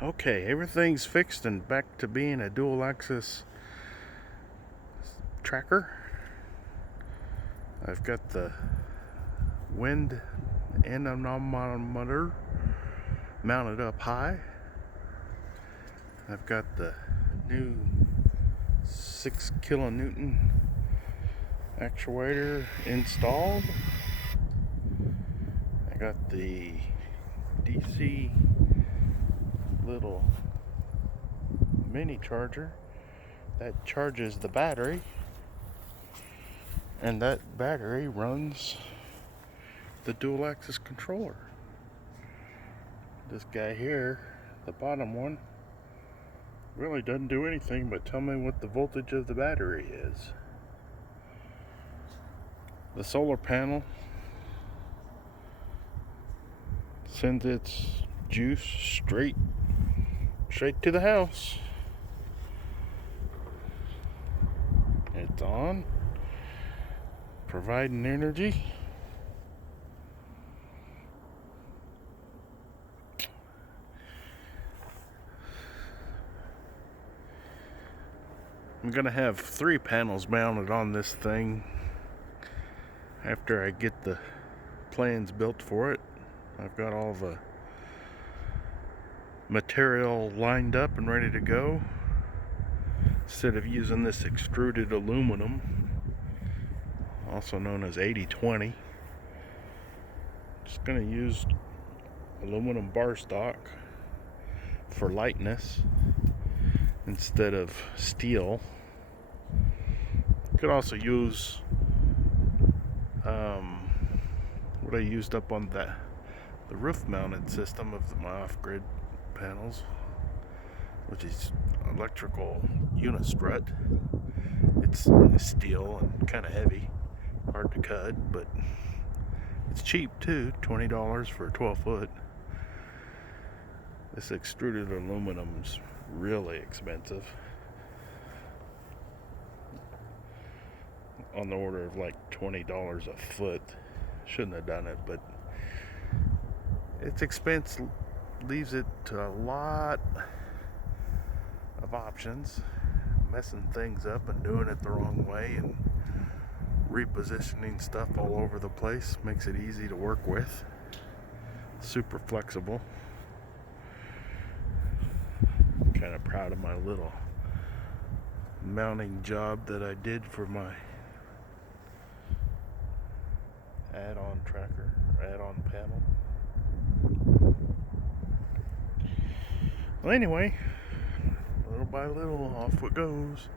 Okay, everything's fixed and back to being a dual axis tracker. I've got the wind anemometer mounted up high. I've got the new 6 kilonewton actuator installed. I got the DC little mini charger that charges the battery, and that battery runs the dual axis controller. This guy here, the bottom one, really doesn't do anything but tell me what the voltage of the battery is. The solar panel sends its juice straight to the house. It's on, providing energy. I'm gonna have 3 panels mounted on this thing after I get the plans built for it. I've got all the material lined up and ready to go. Instead of using this extruded aluminum, also known as 80/20, just going to use aluminum bar stock for lightness instead of steel. Could also use what I used up on the roof mounted system of my off-grid panels, which is electrical unistrut. It's steel and kind of heavy, hard to cut, but it's cheap too, $20 for a 12 foot. This extruded aluminum is really expensive, on the order of like $20 a foot. Shouldn't have done it, but its expense leaves it to a lot of options. Messing things up and doing it the wrong way and repositioning stuff all over the place makes it easy to work with. Super flexible. Kind of proud of my little mounting job that I did for my add-on tracker, add-on panel. Well, anyway, little by little, off it goes.